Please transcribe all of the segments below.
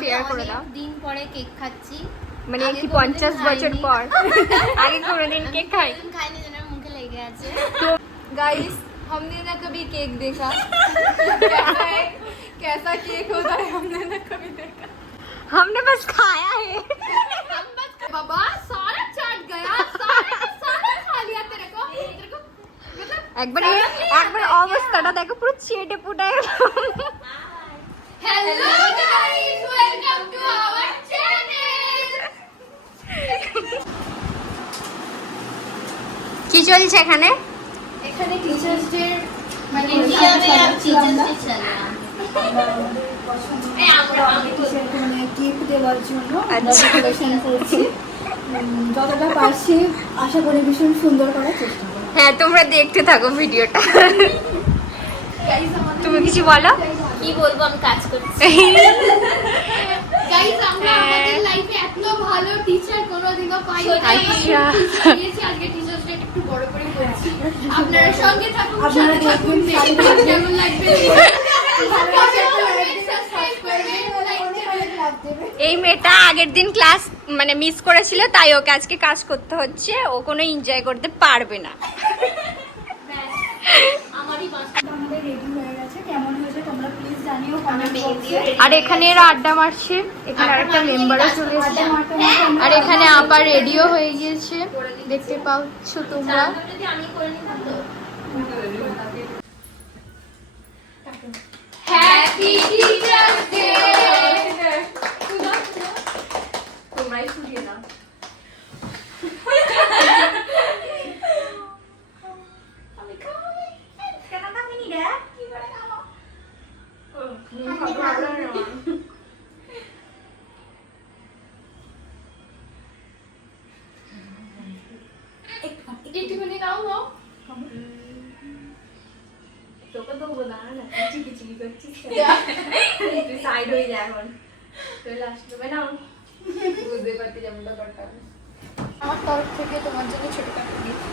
Share করে দাও। দিন পরে কেক খাচ্ছি, মানে কি 50 বছর পর? আগে কোনোদিন কেক খাই খাইনি, যেন মুখে লেগে আছে। तो गाइस हमने ना कभी केक देखा कैसा केक होता है हमने ना कभी देखा, हमने बस खाया है। हम बस बाबा सारा चाट गया, सारा खा लिया तेरे को मतलब একবার অবস্থাটা দেখো, পুরো চেটে পুটে। Hello guys, welcome to our channel. কি চলছে এখানে? এখানে টিচার্স ডে মানে ইন্ডিয়া মে আপ টিচার্স ডে চলে এই আমরা মানে গিফট দেওয়ার জন্য আচ্ছা। ডেকোরেশন করছি, যতটা পারছি আশা করি ভীষণ সুন্দর করার চেষ্টা করব। হ্যাঁ, তোমরা দেখতে থাকো ভিডিওটা। তুমি কিছু বলো। কি বলবো, আমি কাজ করছি। গাইস, আমরা আমাদের লাইফে এত ভালো টিচার কোনোদিনও পাইনি। আচ্ছা। আজকে টিচার্স ডে একটু বড় করে করছি। আপনারা সঙ্গে থাকুন, আপনারা সাথে থাকুন, দেখবেন, দেখুন কেমন লাগবে। এই মেয়েটা আগের দিন ক্লাস মানে মিস করেছিল, তাই ওকে আজকে কাজ করতে হচ্ছে, ও কোনো এনজয় করতে পারবে না। আমারই বাচ্চা আমাদের রেডি হয়ে গেছে, কেমন হয়েছে তোমরা প্লিজ জানিও কমেন্ট বক্সে। আর এখানে এরা আড্ডা মারছে, এখানে আরেকটা মেম্বারও চলে এসেছে, আর এখানে আবার রেডিও হয়ে গিয়েছে, দেখতে পাচ্ছ তোমরা। যদি আমি করে নিই তো হ্যাপি টিচার্স ডে। তোমরাই শুনিয়ে নাও। একটুখানি নাও নাও। তোকে দেবো না, চিকি চিকি করছিস, তুই সাইড হয়ে যা এখন, তুই লাস্ট দেবে না, বুঝতে পারতি যেমনটা করতাম। আমার তরফ থেকে তোমার জন্য ছোটখাটো গিফট।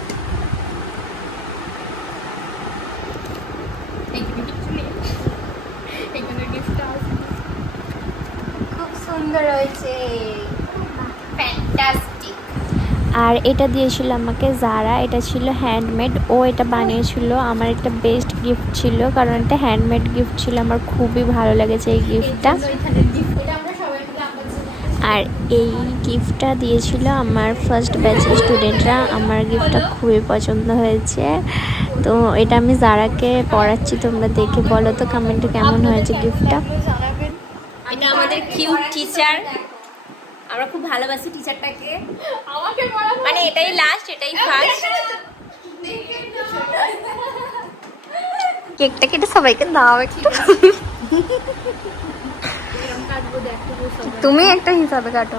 এখানে গিফটটা আছে, খুব সুন্দর হয়েছে, ফ্যান্টাস্টিক। আর এটা দিয়েছিল আমাকে যারা, এটা ছিল হ্যান্ডমেড, ও এটা বানিয়েছিল, আমার একটা বেস্ট গিফট ছিল, কারণ এটা হ্যান্ডমেড গিফট ছিল, আমার খুবই ভালো লেগেছে এই গিফটটা। এখানে গিফট, এটা আমরা সবাই মিলে আমার জন্য। আর এই গিফটটা দিয়েছিল আমার ফার্স্ট ব্যাচের স্টুডেন্টরা, আমার গিফটটা খুবই পছন্দ হয়েছে, তো এটা আমি যারাকে পড়াচ্ছি, তোমরা দেখে বলো তো কমেন্টে কেমন হয়েছে গিফটটা। এটা আমাদের কিউট টিচার, আমরা খুব ভালোবাসি টিচারটাকে, আমাকে পড়াবো মানে এটাই লাস্ট, এটাই ফার্স্ট। কেকটা কেটে সবাইকে দাও একটু, তুমি একটা হিসাবে কাটো।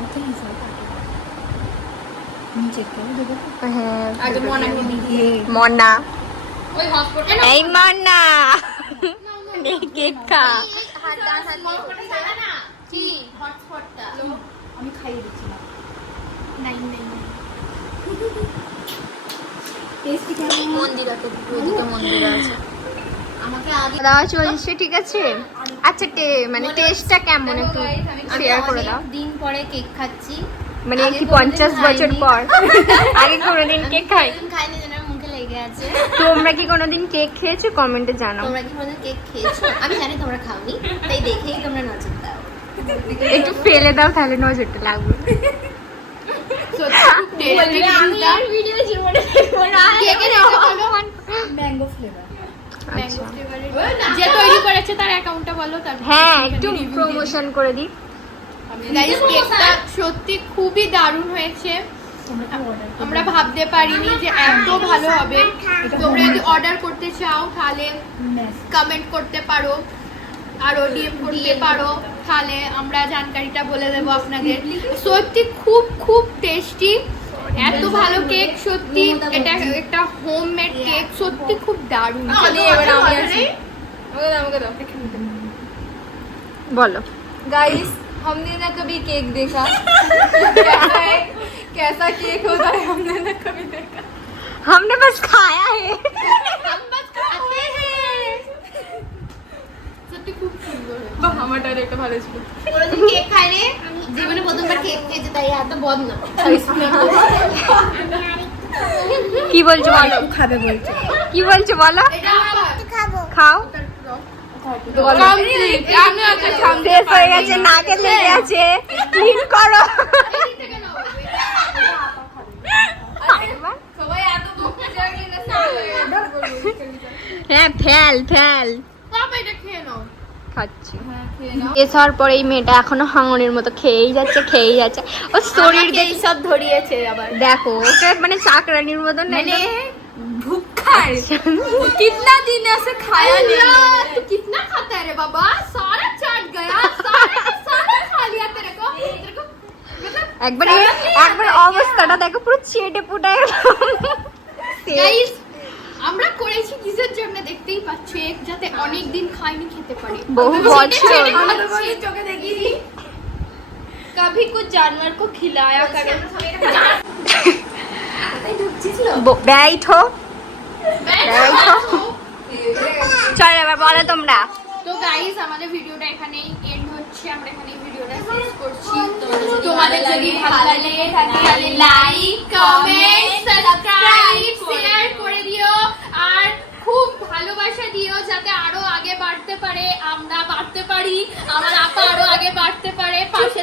হ্যাঁ, আগে মনাকে দিয়ে মনা, ওই হসপিটাল এই মনা কেক খা। হসপিটাল জানা না কি হটস্পটটা আমি খাইয়ে দিচ্ছিলাম। নাই নাই টেস্টি কেমন? মন্দির আছে, ওইদিকে মন্দির আছে, আমাকে আগে দেওয়া চলছে, ঠিক আছে। আচ্ছা, মানে টেস্টটা কেমন একটু শেয়ার করে দাও। দিন পরে কেক খাচ্ছি, মানে আগে কি কোনোদিন 50 বছর খাইনি। পর? আগে কোনোদিন কেক খাই? কোনোদিন খাইনি, যেন মুখে লেগে আছে। তোমরা কি কোনোদিন কেক খেয়েছো? কমেন্টে জানাও। তোমরা কি কোনোদিন কেক খেয়েছো? আমি জানি তোমরা খাওনি, তাই দেখেই তোমরা নজর দাও। একটু ফেলে দাও, তাহলে নজরটা লাগবে। আমি আর ভিডিও জীবনে দেখবো না। কেকের একটা বলো, ম্যাঙ্গো ফ্লেভার। আচ্ছা, যে তৈরি করেছে তার অ্যাকাউন্টটা বলো, তারপর হ্যাঁ একটু প্রমোশন করে দিই। গাইস, কেকটা সত্যি খুবই দারুণ হয়েছে। আমরা ভাবতে পারিনি যে এত ভালো হবে। তোমরা যদি অর্ডার করতে চাও তাহলে কমেন্ট করতে পারো, আর ডিএম করতে পারো, তাহলে আমরা জানকারিটা বলে দেবো আপনাদের। সত্যি খুব খুব টেস্টি, এত ভালো কেক, সত্যি এটা একটা হোমমেড কেক, সত্যি খুব দারুণ। বলো। गाइस हमने ना कभी केक देखा, कैसा केक होता है हमने ना कभी देखा, हमने बस खाया है। हम बस खाते हैं। तो সত্যি খুব সুন্দর হয়েছে। বাহ, আমারটা একটা ভালো ছিল। ওরা যে কেক খায় রে, জীবনে প্রথমবার কেক খেয়েছে, তাই এত বদনা। কি বলছো বলো, খাবে বলছে। কি বলছো বলো, এটা খাও। কমপ্লিট। আমি আজকে সামনে শেষ হয়ে গেছে, নাকে লেগে আছে, ক্লিন করো। সবাই এত বকতে চাইলে না হ্যাঁ, ফেল ফেল বাবা, এটা খেয়ে নাও। খাচ্ছি। শেষ হওয়ার পরে এই মেয়েটা এখনো হাঙনের মতো খেয়েই যাচ্ছে। ও শরীর আমাকে এই সব ধরিয়েছে আবার। দেখো, ওকে মানে চাকরানির মতন মানে भूखा है, कितना दिन से खाया नहीं अल्लाह, तू कितना खाता है रे बाबा? सारा चाट गया, सारा खा लिया तेरे को मतलब। একবার অবস্থাটা দেখো, পুরো চেটে পুটে গাইস, আমরা করেছি কিসের জন্য দেখতেই পাচ্ছ, এক যাতে অনেক দিন খাইনি খেতে পারি। বহু বছর। চোখে দেখিনি। कभी कुछ जानवर को खिलाया करो। बैठो চল এবার বলো তোমরা। তো গাইস, আমাদের ভিডিওটা এখানেই এন্ড হচ্ছে, আমরা এখানেই ভিডিওটা শেষ করছি। তোমাদের যদি ভালো লাগে তাহলে লাইক, কমেন্ট, সাবস্ক্রাইব, শেয়ার করে দিও আর খুব ভালোবাসা দিও, যাতে আরো আগে বাড়তে পারে, আমরা বাড়তে পারি, আমার আপা আরো আগে বাড়তে পারে, পাশে